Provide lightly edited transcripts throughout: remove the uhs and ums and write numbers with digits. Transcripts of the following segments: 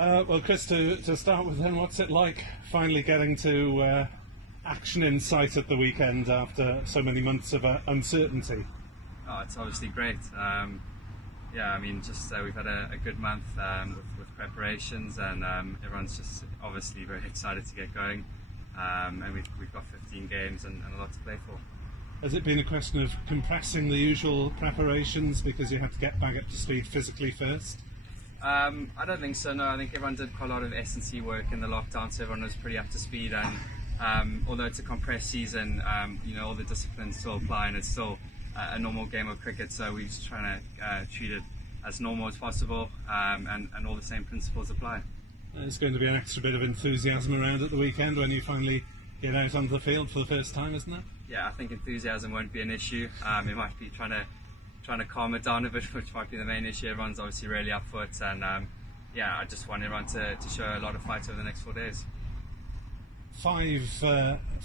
Well, Chris, to start with then, what's it like finally getting to action in sight at the weekend after so many months of uncertainty? Oh, it's obviously great. Yeah, I mean, just we've had a good month with preparations, and everyone's just obviously very excited to get going. And we've got 15 games and a lot to play for. Has it been a question of compressing the usual preparations because you had to get back up to speed physically first? I don't think so, no. I think everyone did quite a lot of S&C work in the lockdown, so everyone was pretty up to speed. And although it's a compressed season, all the disciplines still apply, and it's still a normal game of cricket, so we're just trying to treat it as normal as possible, and all the same principles apply. There's going to be an extra bit of enthusiasm around at the weekend when you finally get out onto the field for the first time, isn't it? Yeah, I think enthusiasm won't be an issue. It might be trying to calm it down a bit, which might be the main issue. Everyone's obviously really up for it, and I just want everyone to show a lot of fight over the next 4 days. 5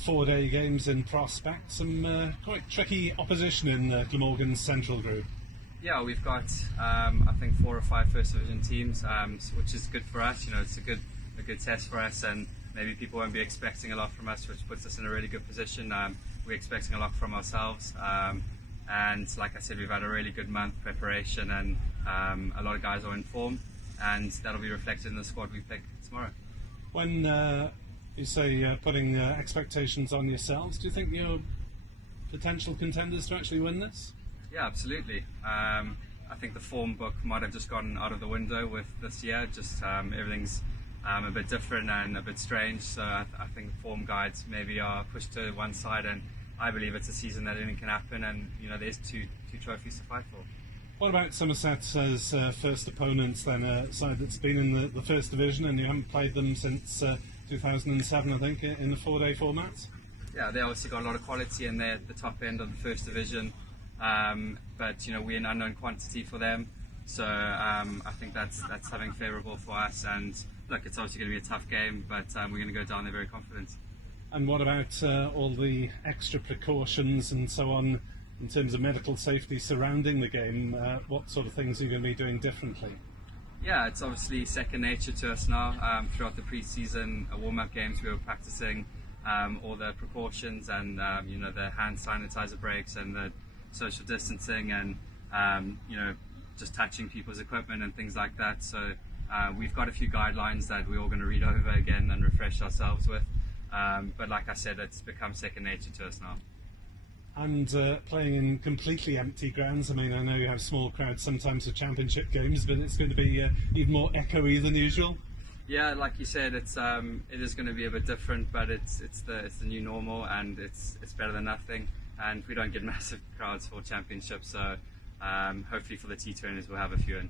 4-day games in prospect, some quite tricky opposition in Glamorgan's central group. Yeah, we've got I think 4 or 5 first division teams, which is good for us. It's a good test for us, and maybe people won't be expecting a lot from us, which puts us in a really good position. We're expecting a lot from ourselves, and like I said, we've had a really good month preparation, and a lot of guys are in form, and that'll be reflected in the squad we pick tomorrow. When you say putting expectations on yourselves, do you think you're potential contenders to actually win this? Yeah, absolutely. I think the form book might have just gone out of the window with this year. Just everything's a bit different and a bit strange. So I think form guides maybe are pushed to one side, and I believe it's a season that anything can happen. And there's two trophies to fight for. What about Somerset as first opponents then? A side that's been in the first division, and you haven't played them since 2007, I think, in the 4-day format. Yeah, they obviously got a lot of quality, and they're at the top end of the first division. But we're an unknown quantity for them, so I think that's something favourable for us. And look, it's obviously going to be a tough game, but we're going to go down there very confident. And what about all the extra precautions and so on in terms of medical safety surrounding the game? What sort of things are you going to be doing differently? Yeah, it's obviously second nature to us now. Throughout the pre-season warm-up games, we were practicing all the precautions, and the hand sanitizer breaks and the social distancing, and just touching people's equipment and things like that. So we've got a few guidelines that we're all going to read over again and refresh ourselves with. But like I said, it's become second nature to us now. And playing in completely empty grounds. I mean, I know you have small crowds sometimes for championship games, but it's going to be even more echoey than usual. Yeah, like you said, it is going to be a bit different, but it's the new normal, and it's better than nothing. And we don't get massive crowds for championships, so hopefully for the T20s we'll have a few in.